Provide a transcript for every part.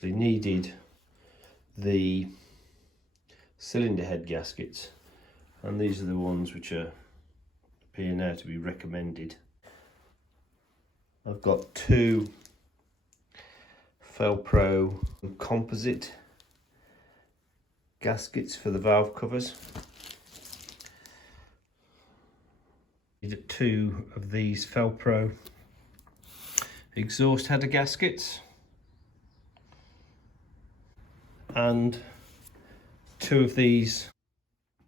They needed the cylinder head gaskets, and these are the ones which appear now to be recommended. I've got two Felpro composite gaskets for the valve covers. Two of these Felpro exhaust header gaskets and two of these,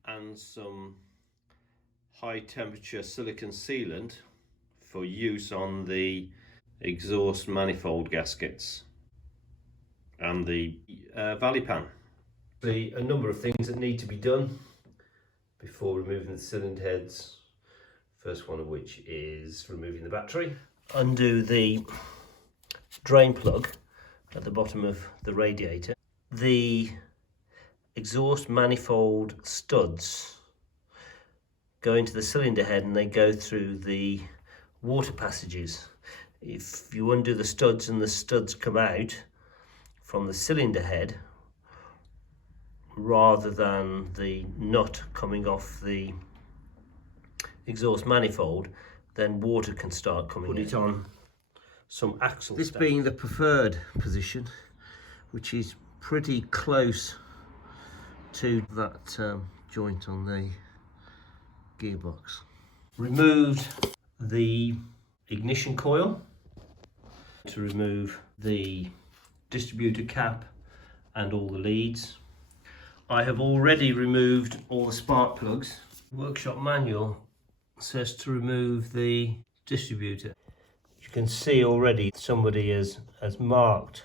and some high temperature silicon sealant for use on the exhaust manifold gaskets and the valley pan. A number of things that need to be done before removing the cylinder heads. First one of which is removing the battery. Undo the drain plug at the bottom of the radiator. The exhaust manifold studs go into the cylinder head and they go through the water passages. If you undo the studs and the studs come out from the cylinder head rather than the nut coming off the exhaust manifold, then water can start coming in. Put it on some axle stands. This being the preferred position, which is pretty close to that joint on the gearbox. Removed the ignition coil to remove the distributor cap and all the leads. I have already removed all the spark plugs. Workshop manual says to remove the distributor. You can see already somebody has marked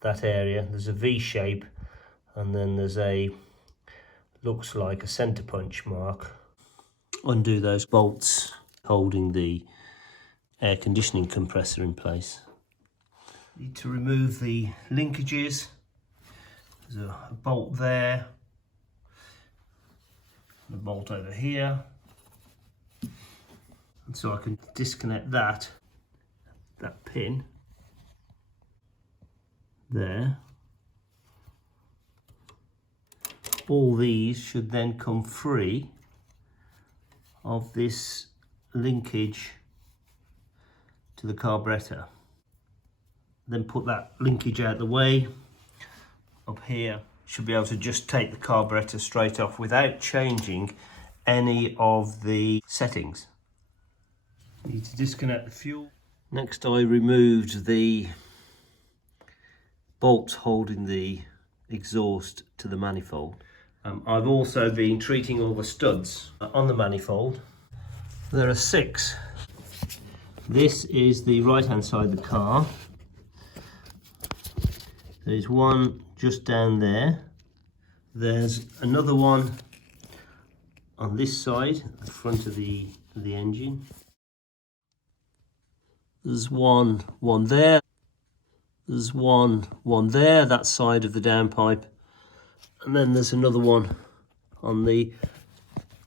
that area. There's a V shape and then there's looks like a center punch mark. Undo those bolts holding the air conditioning compressor in place. Need to remove the linkages. There's a bolt there, and a bolt over here. And so I can disconnect that pin there. All these should then come free of this linkage to the carburetor. Then put that linkage out the way. Up here, should be able to just take the carburetor straight off without changing any of the settings. Need to disconnect the fuel. Next, I removed the bolts holding the exhaust to the manifold. I've also been treating all the studs on the manifold. There are 6. This is the right hand side of the car. There's one just down there. There's another one on this side, the front of the engine. There's one there. There's one there, that side of the downpipe. And then there's another one on the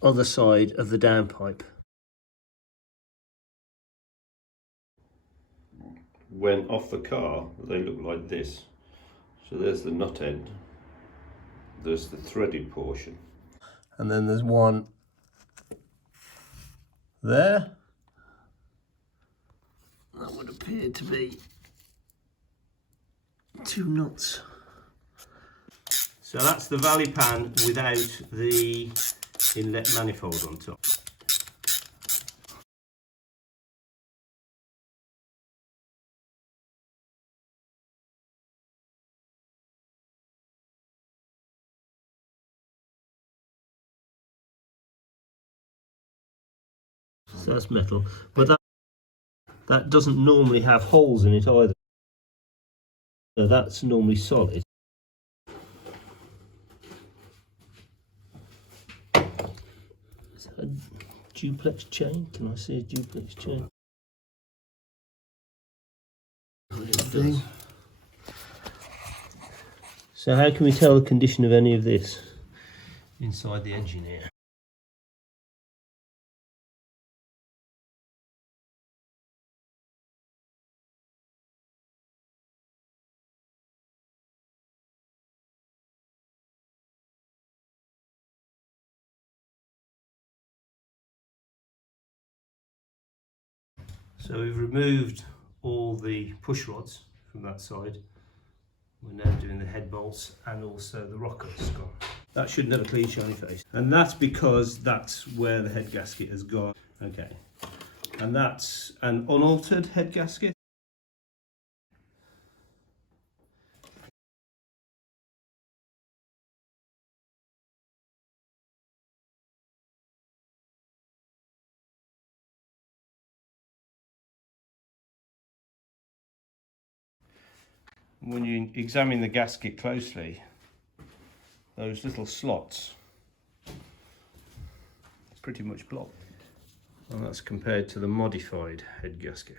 other side of the downpipe. When off the car, they look like this. So there's the nut end, there's the threaded portion. And then there's one there. That would appear to be 2 nuts. So that's the valley pan without the inlet manifold on top. So that's metal, but that doesn't normally have holes in it either. So that's normally solid. Is that a duplex chain? Can I see a duplex chain? Thing. So how can we tell the condition of any of this inside the engine here? So we've removed all the push rods from that side. We're now doing the head bolts and also the rockers gone. That shouldn't have a clean shiny face. And that's because that's where the head gasket has gone. Okay. And that's an unaltered head gasket. When you examine the gasket closely, those little slots, it's pretty much blocked. And that's compared to the modified head gasket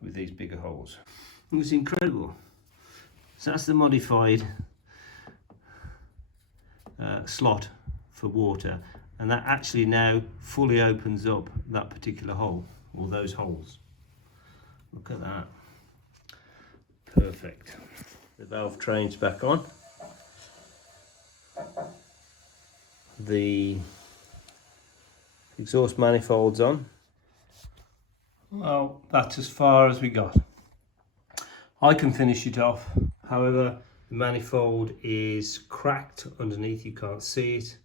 with these bigger holes. It's incredible. So that's the modified slot for water, and that actually now fully opens up that particular hole, or those holes. Look at that. Perfect. The valve train's back on. The exhaust manifold's on. Well, that's as far as we got. I can finish it off. However, the manifold is cracked underneath, you can't see it.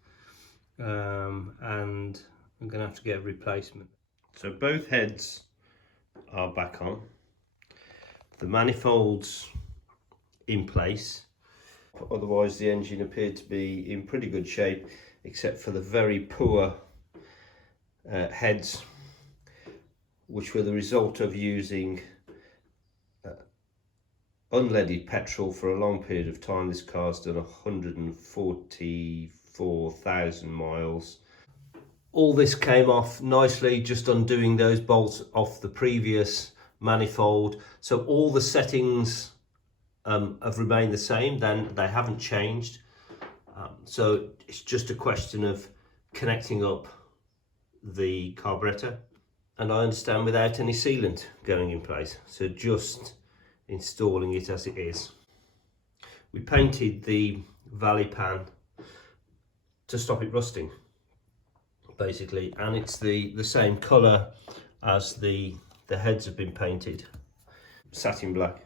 And I'm going to have to get a replacement. So both heads are back on. The manifold's in place. Otherwise the engine appeared to be in pretty good shape, except for the very poor heads, which were the result of using unleaded petrol for a long period of time. This car's done 144,000 miles. All this came off nicely, just undoing those bolts off the previous manifold. So all the settings have remained the same, then they haven't changed. So it's just a question of connecting up the carburetor, and I understand without any sealant going in place. So just installing it as it is. We painted the valley pan to stop it rusting, basically, and it's the same colour as the heads have been painted, satin black.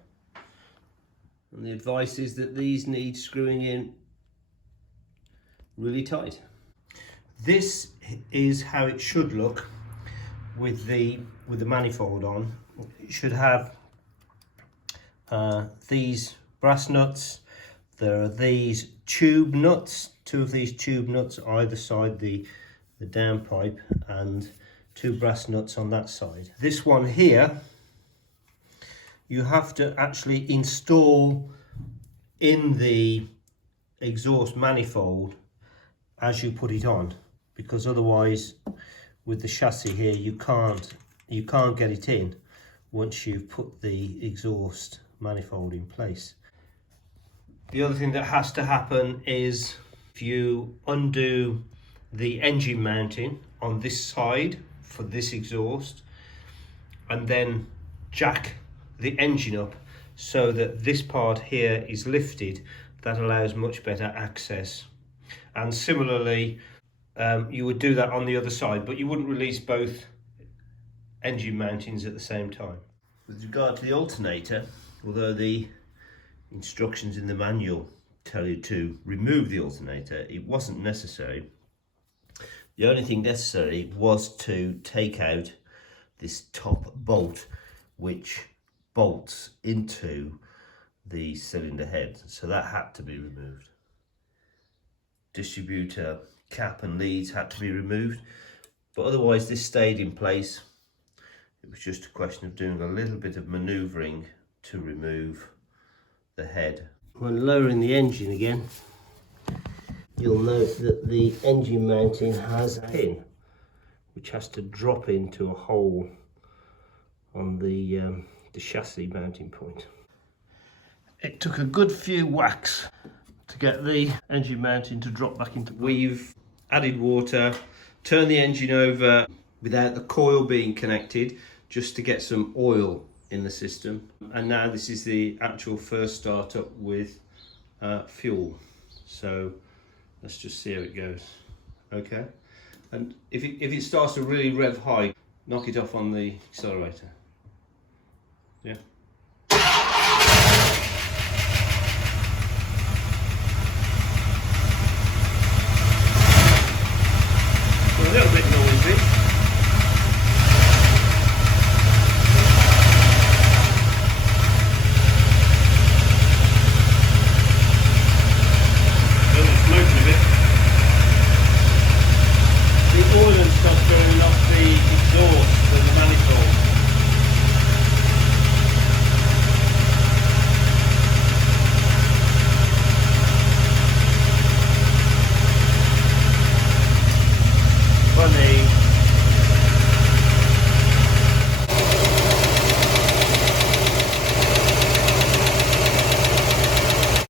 And the advice is that these need screwing in really tight. This is how it should look with the manifold on. It should have these brass nuts. There are these tube nuts, two of these tube nuts either side the downpipe, and two brass nuts on that side. This one here, you have to actually install in the exhaust manifold as you put it on, because otherwise with the chassis here you can't get it in once you've put the exhaust manifold in place. The other thing that has to happen is if you undo the engine mounting on this side for this exhaust and then jack the engine up so that this part here is lifted, that allows much better access. And similarly, you would do that on the other side, but you wouldn't release both engine mountings at the same time. With regard to the alternator, although the instructions in the manual tell you to remove the alternator, it wasn't necessary. The only thing necessary was to take out this top bolt, which bolts into the cylinder head, so that had to be removed. Distributor cap and leads had to be removed, but otherwise this stayed in place. It was just a question of doing a little bit of manoeuvring to remove the head. When lowering the engine again, you'll note that the engine mounting has a pin which has to drop into a hole on the chassis mounting point. It took a good few whacks to get the engine mounting to drop back into place. We've added water, turned the engine over without the coil being connected, just to get some oil in the system. And now this is the actual first startup with fuel. So let's just see how it goes. Okay, and if it starts to really rev high, knock it off on the accelerator. Yeah.